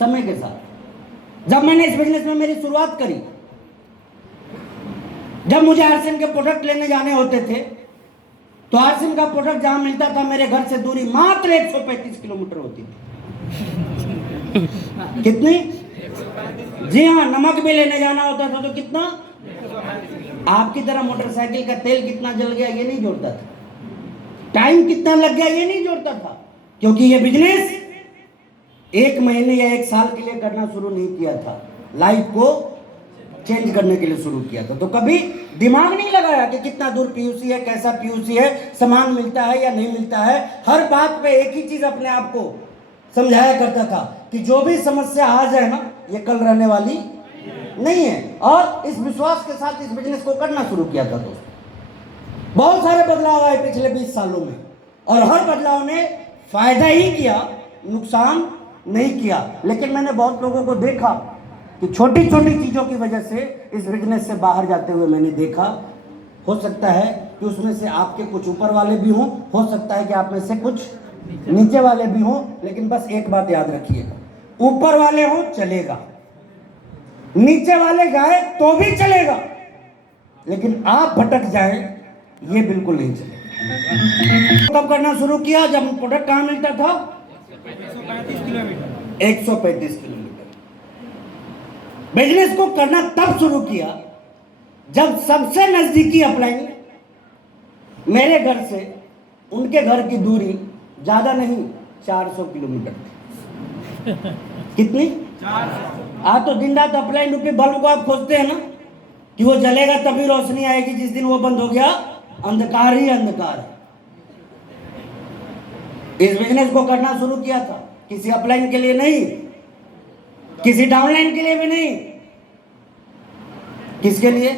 समय के साथ। जब मैंने इस बिजनेस में मेरी शुरुआत करी, जब मुझे आरसीएम के प्रोडक्ट लेने जाने होते थे, तो आरसीएम का प्रोडक्ट जहां मिलता था मेरे घर से दूरी मात्र 135 किलोमीटर होती थी। कितनी? जी हाँ, नमक भी लेने जाना होता था तो कितना? आपकी तरह मोटरसाइकिल का तेल कितना जल गया ये नहीं जोड़ता था, टाइम कितना लग गया ये नहीं जोड़ता था, क्योंकि ये बिजनेस 1 महीने या 1 साल के लिए करना शुरू नहीं किया था, लाइफ को चेंज करने के लिए शुरू किया था। तो कभी दिमाग नहीं लगाया कि कितना दूर पीयूसी है, कैसा पीयूसी है, सामान मिलता है या नहीं मिलता है। हर बात पे एक ही चीज अपने आप को समझाया करता था कि जो भी समस्या आज है ना, ये कल रहने वाली नहीं है। और इस विश्वास के साथ इस बिजनेस को करना शुरू किया था दोस्तों। बहुत सारे बदलाव आए पिछले 20 सालों में, और हर बदलाव ने फायदा ही किया, नुकसान नहीं किया। लेकिन मैंने बहुत लोगों को देखा कि छोटी छोटी चीजों की वजह से इस बिजनेस से बाहर जाते हुए मैंने देखा। हो सकता है कि उसमें से आपके कुछ ऊपर वाले भी हों, हो सकता है कि आप में से कुछ नीचे वाले भी हों, लेकिन बस एक बात याद रखिएगा, ऊपर वाले हों चलेगा, नीचे वाले जाए तो भी चलेगा, लेकिन आप भटक जाए ये बिल्कुल नहीं चलेगा। कब करना शुरू किया? जब प्रोडक्ट कहां मिलता था? 135 किलोमीटर। बिजनेस को करना तब शुरू किया जब सबसे नजदीकी अपलाइन मेरे घर से उनके घर की दूरी ज्यादा नहीं 400 किलोमीटर थी। कितनी? 400। आज तो दिन रात अपलाइन रूपी बल्ब को आप खोजते हैं ना कि वो जलेगा तभी रोशनी आएगी, जिस दिन वो बंद हो गया अंधकार ही अंधकार है। इस बिजनेस को करना शुरू किया था किसी अपलाइन के लिए नहीं, किसी डाउनलाइन के लिए भी नहीं, किसके लिए?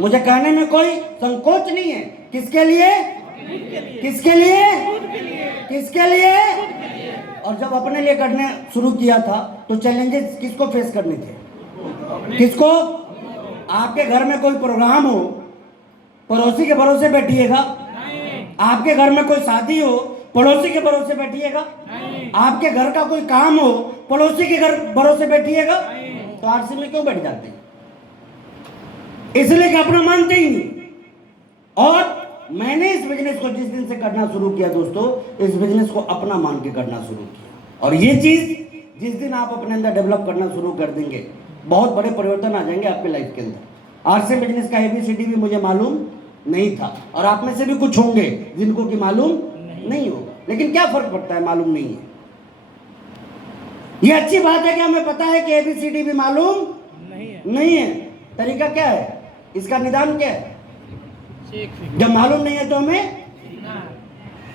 मुझे कहने में कोई संकोच नहीं है। किसके लिए? किसके लिए? किसके लिए? और जब अपने लिए करने शुरू किया था तो चैलेंजेस किसको फेस करने थे? किसको? आपके घर में कोई प्रोग्राम हो, पड़ोसी के भरोसे बैठिएगा? आपके घर में कोई शादी हो, पड़ोसी के भरोसे बैठिएगा? आपके घर का कोई काम हो, पड़ोसी के घर भरोसे बैठिएगा? तो आरसी में क्यों बैठ जाते हैं? इसलिए कि अपना मानते ही नहीं। और मैंने इस बिजनेस को जिस दिन से करना शुरू किया दोस्तों, इस बिजनेस को अपना मान के करना शुरू किया। और ये चीज जिस दिन आप अपने अंदर डेवलप करना शुरू कर देंगे, बहुत बड़े परिवर्तन आ जाएंगे आपके लाइफ के अंदर। आरसी बिजनेस का ABCD भी मुझे मालूम नहीं था, और आप में से भी कुछ होंगे जिनको कि मालूम नहीं होगा, लेकिन क्या फर्क पड़ता है, मालूम नहीं है। ये अच्छी बात है कि हमें पता है कि ABCD भी मालूम नहीं है। तरीका क्या है इसका? निदान क्या है? जब मालूम नहीं है तो हमें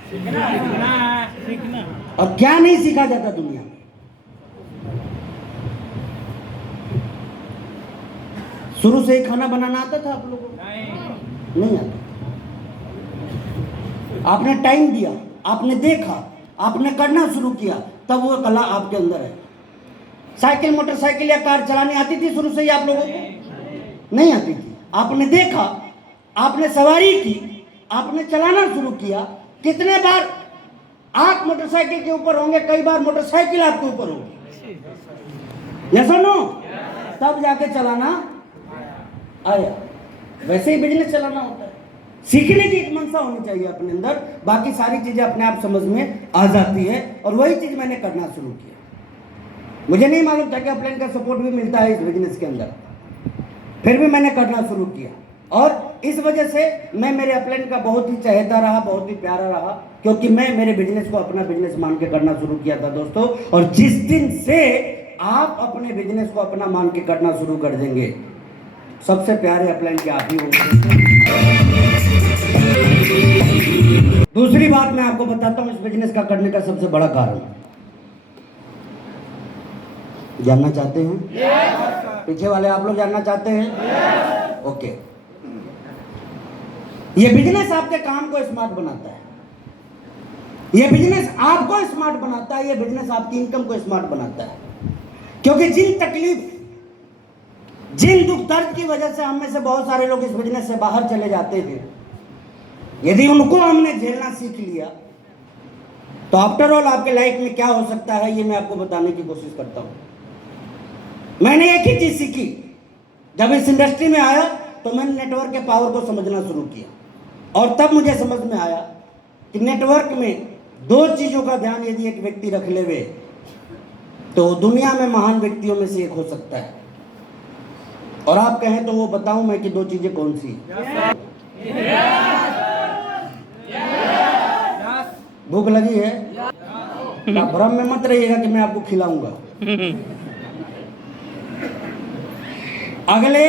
सीखना। और क्या नहीं सीखा जाता दुनिया में? शुरू से ही खाना बनाना आता था आप लोगों को? नहीं आता। आपने टाइम दिया, आपने देखा, आपने करना शुरू किया, तब वो कला आपके अंदर है। साइकिल, मोटरसाइकिल या कार चलानी आती थी शुरू से ही आप लोगों को? नहीं आती थी। आपने देखा, आपने सवारी की, आपने चलाना शुरू किया। कितने बार आप मोटरसाइकिल के ऊपर होंगे, कई बार मोटरसाइकिल आपके ऊपर होगी। यस और नो? तब जाके चलाना आया। वैसे ही बिजनेस चलाना होता है। सीखने की एक मनसा होनी चाहिए अपने अंदर, बाकी सारी चीजें अपने आप समझ में आ जाती है। और वही चीज मैंने करना शुरू किया। मुझे नहीं मालूम था कि अपलाइन का सपोर्ट भी मिलता है इस बिजनेस के अंदर, फिर भी मैंने करना शुरू किया। और इस वजह से मैं मेरे अपलाइन का बहुत ही चहेता रहा, बहुत ही प्यारा रहा, क्योंकि मैं मेरे बिजनेस को अपना बिजनेस मान के करना शुरू किया था दोस्तों। और जिस दिन से आप अपने बिजनेस को अपना मान के करना शुरू कर देंगे, सबसे प्यारे अपलाइन के आप ही होंगे। दूसरी बात मैं आपको बताता हूं इस बिजनेस का करने का सबसे बड़ा कारण। जानना चाहते हैं? पीछे वाले आप लोग जानना चाहते हैं? ओके। ये बिजनेस आपके काम को स्मार्ट बनाता है, ये बिजनेस आपको स्मार्ट बनाता है, ये बिजनेस आपकी इनकम को स्मार्ट बनाता है। क्योंकि जिन तकलीफ, जिन दुख दर्द की वजह से हम में से बहुत सारे लोग इस बिजनेस से बाहर चले जाते थे, यदि उनको हमने झेलना सीख लिया तो आफ्टर ऑल आपके लाइफ में क्या हो सकता है ये मैं आपको बताने की कोशिश करता हूं। मैंने एक ही चीज सीखी जब इस इंडस्ट्री में आया, तो मैंने नेटवर्क के पावर को समझना शुरू किया और तब मुझे समझ में आया कि नेटवर्क में दो चीजों का ध्यान यदि एक व्यक्ति रख लेवे तो दुनिया में महान व्यक्तियों में से एक हो सकता है। और आप कहें तो वो बताऊं मैं कि दो चीजें कौन सी? भूख लगी है? आप भ्रम में मत रहिएगा कि मैं आपको खिलाऊंगा। अगले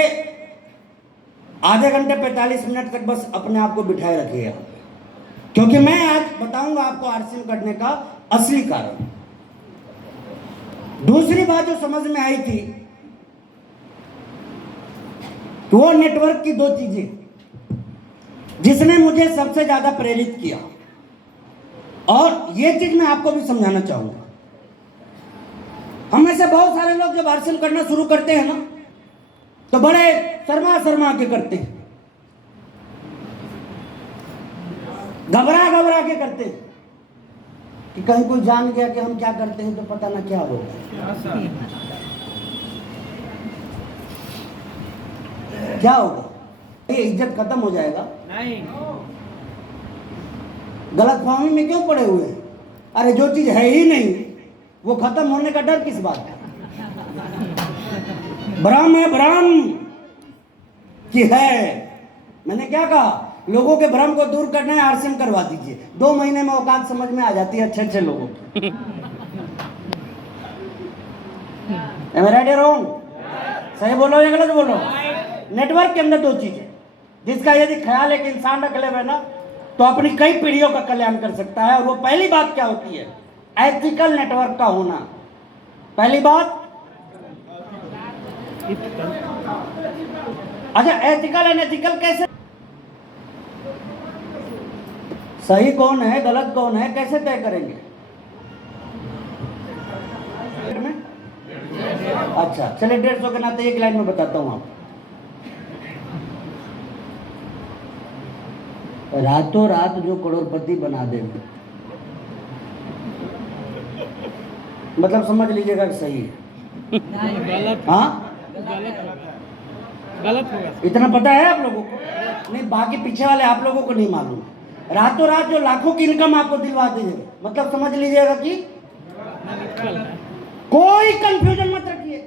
आधे घंटे 45 मिनट तक बस अपने आप को बिठाए रखिएगा, क्योंकि मैं आज बताऊंगा आपको आरसीएम करने का असली कारण। दूसरी बात जो समझ में आई थी कि वो नेटवर्क की दो चीजें जिसने मुझे सबसे ज्यादा प्रेरित किया, और ये चीज मैं आपको भी समझाना चाहूंगा। हम में से बहुत सारे लोग जब आरसीएम करना शुरू करते हैं ना, तो बड़े शर्मा शर्मा के करते हैं, घबरा घबरा के करते हैं कि कहीं कोई जान गया कि हम क्या करते हैं तो पता ना क्या होगा। क्या होगा? ये इज्जत खत्म हो जाएगा। नहीं, गलतफहमी में क्यों पड़े हुए हैं? अरे जो चीज है ही नहीं वो खत्म होने का डर किस बात का? भ्रम है, भ्रम कि है। मैंने क्या कहा? लोगों के भ्रम को दूर करना है, आरसीएम करवा दीजिए। 2 महीने में औकात समझ में आ जाती है अच्छे अच्छे लोगों की। Am I right or wrong? सही बोलो या गलत बोलो? नेटवर्क के अंदर दो चीजें जिसका यदि ख्याल एक इंसान रख ले ना, तो अपनी कई पीढ़ियों का कल्याण कर सकता है। और वो पहली बात क्या होती है? एथिकल नेटवर्क का होना। पहली बात, अच्छा एथिकल एंड एथिकल कैसे? सही कौन है गलत कौन है कैसे तय करेंगे? अच्छा चलिए 150 के नाते एक लाइन में बताता हूं आपको। रातों रात जो करोड़पति बना दे, मतलब समझ लीजिएगा कि सही है। गलत। हाँ गलत होगा। इतना पता है आप लोगों को? नहीं, बाकी पीछे वाले आप लोगों को नहीं मालूम। रातों रात जो लाखों की इनकम आपको दिलवा देंगे, मतलब समझ लीजिएगा कि कोई कंफ्यूजन मत रखिए।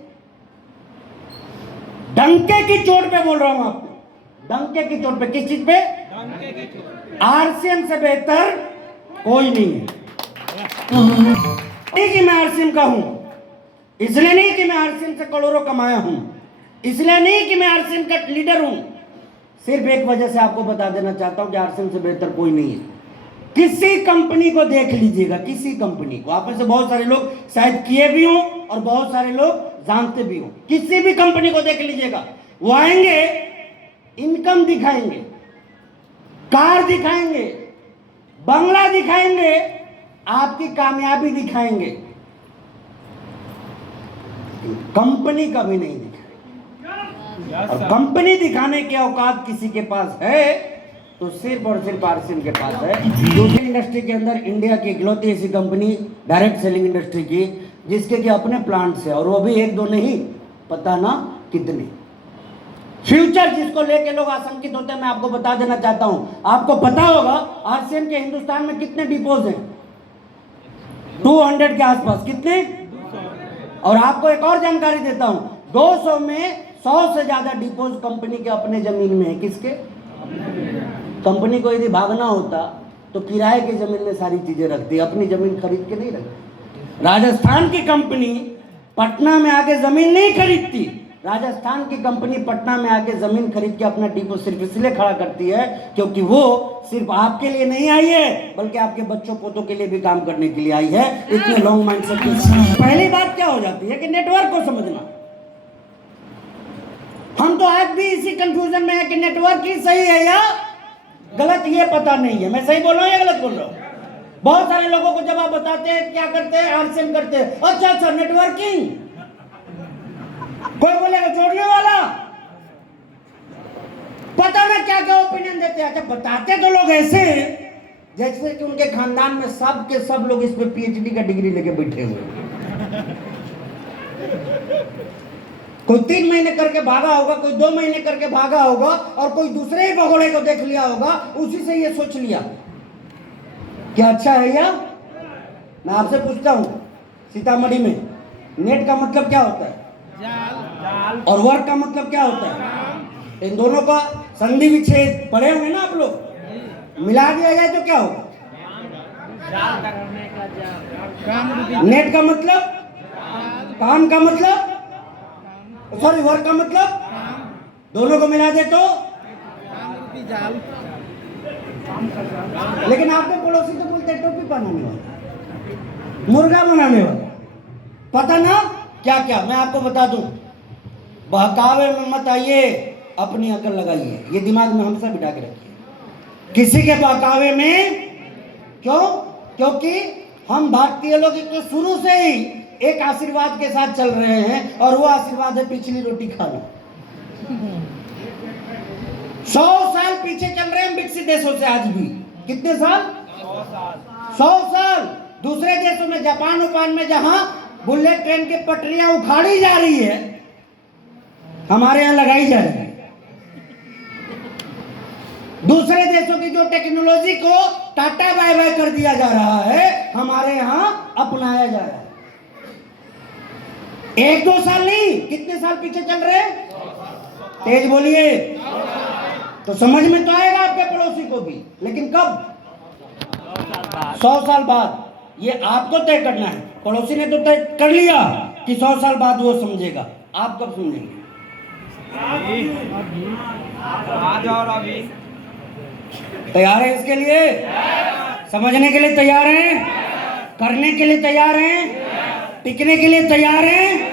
डंके की चोट पे बोल रहा हूं आपको, डंके की चोट पे। किस चीज पे? आरसीएम से बेहतर कोई नहीं है। नहीं कि मैं आरसीएम का हूं, इसलिए नहीं कि मैं आरसीएम से करोड़ों कमाया हूं, इसलिए नहीं कि मैं आरसीएम का लीडर हूं। सिर्फ एक वजह से आपको बता देना चाहता हूं कि आरसीएम से बेहतर कोई नहीं है। किसी कंपनी को देख लीजिएगा, किसी कंपनी को, आप में से बहुत सारे लोग शायद किए भी हों और बहुत सारे लोग जानते भी हों। किसी भी कंपनी को देख लीजिएगा, वो आएंगे, इनकम दिखाएंगे, कार दिखाएंगे, बंगला दिखाएंगे, आपकी कामयाबी दिखाएंगे, कंपनी कभी नहीं दिखाएंगे। और कंपनी दिखाने के औकात किसी के पास है तो सिर्फ और सिर्फ आरसीएम के पास है। दूसरी इंडस्ट्री के अंदर इंडिया की इकलौती ऐसी कंपनी डायरेक्ट सेलिंग इंडस्ट्री की जिसके कि अपने प्लांट्स है, और वो भी एक दो नहीं, पता ना कितने। फ्यूचर जिसको लेके लोग आशंकित होते हैं, मैं आपको बता देना चाहता हूं। आपको पता होगा आरसीएम के हिंदुस्तान में कितने डिपोज हैं? 200 के आसपास। कितने? और आपको एक और जानकारी देता हूं, 200 में 100 से ज्यादा डिपोज कंपनी के अपने जमीन में है। किसके? कंपनी को यदि भागना होता तो किराए की जमीन में सारी चीजें रखती, अपनी जमीन खरीद के नहीं रखती। राजस्थान की कंपनी पटना में आके जमीन नहीं खरीदती। राजस्थान की कंपनी पटना में आके जमीन खरीद के अपना डिपो सिर्फ इसलिए खड़ा करती है क्योंकि वो सिर्फ आपके लिए नहीं आई है, बल्कि आपके बच्चों पोतों के लिए भी काम करने के लिए आई है। इतने लॉन्ग माइंडसेट के साथ पहली बात क्या हो जाती है कि नेटवर्क को समझना। हम तो आज भी इसी कंफ्यूजन में है कि नेटवर्क ही सही है या गलत, ये पता नहीं है। मैं सही बोल रहा हूं या गलत बोल रहा हूं? बहुत सारे लोगों को जब आप बताते हैं क्या करते हैं, आरसीएम करते हैं, अच्छा अच्छा नेटवर्किंग, कोई बोलेगा जोड़ने वाला, पता ना क्या क्या ओपिनियन देते हैं। अच्छा बताते तो लोग ऐसे हैं जैसे कि उनके खानदान में सब के सब लोग इस पे पीएचडी का डिग्री लेके बैठे हुए हैं। कोई 3 महीने करके भागा होगा, कोई 2 महीने करके भागा होगा, और कोई दूसरे ही भगोड़े को देख लिया होगा, उसी से ये सोच लिया क्या अच्छा है या। मैं आपसे पूछता हूँ, सीतामढ़ी में नेट का मतलब क्या होता है और वर्क का मतलब क्या होता है? इन दोनों का संधि विच्छेद पढ़े होंगे ना आप लोग, मिला दिया जाए तो क्या होगा? नेट का मतलब काम का मतलब, सॉरी वर्क का मतलब, दोनों को मिला दे तो। लेकिन आपके पड़ोसी तो बोलते हैं टोपी बनाने वाला, मुर्गा बनाने वाला, पता ना क्या क्या। मैं आपको बता दूं, बहकावे में मत आइए, अपनी अकल लगाइए, ये दिमाग में हमेशा बिठा के रखिए। किसी के बहकावे में क्यों? क्योंकि हम भारतीय लोग तो शुरू से ही एक आशीर्वाद के साथ चल रहे हैं, और वो आशीर्वाद है पिछली रोटी खाना। 100 साल पीछे चल रहे हैं विकसित देशों से आज भी। कितने साल? 100 साल। दूसरे देशों में, जापान उपान में, जहां बुलेट ट्रेन की पटरियां उखाड़ी जा रही है, हमारे यहां लगाई जा रही है। दूसरे देशों की जो टेक्नोलॉजी को टाटा बाय बाय कर दिया जा रहा है, हमारे यहां अपनाया जा रहा है। 1-2 साल नहीं, कितने साल पीछे चल रहे हैं? तेज बोलिए, तो समझ में तो आएगा आपके पड़ोसी को भी। लेकिन कब? 100 साल बाद। ये आपको तय करना है। पड़ोसी ने तो तय कर लिया कि 100 साल बाद वो समझेगा, आप कब समझेंगे? आज और अभी। तैयार है इसके लिए? समझने के लिए तैयार हैं? करने के लिए तैयार हैं? टिकने के लिए तैयार हैं?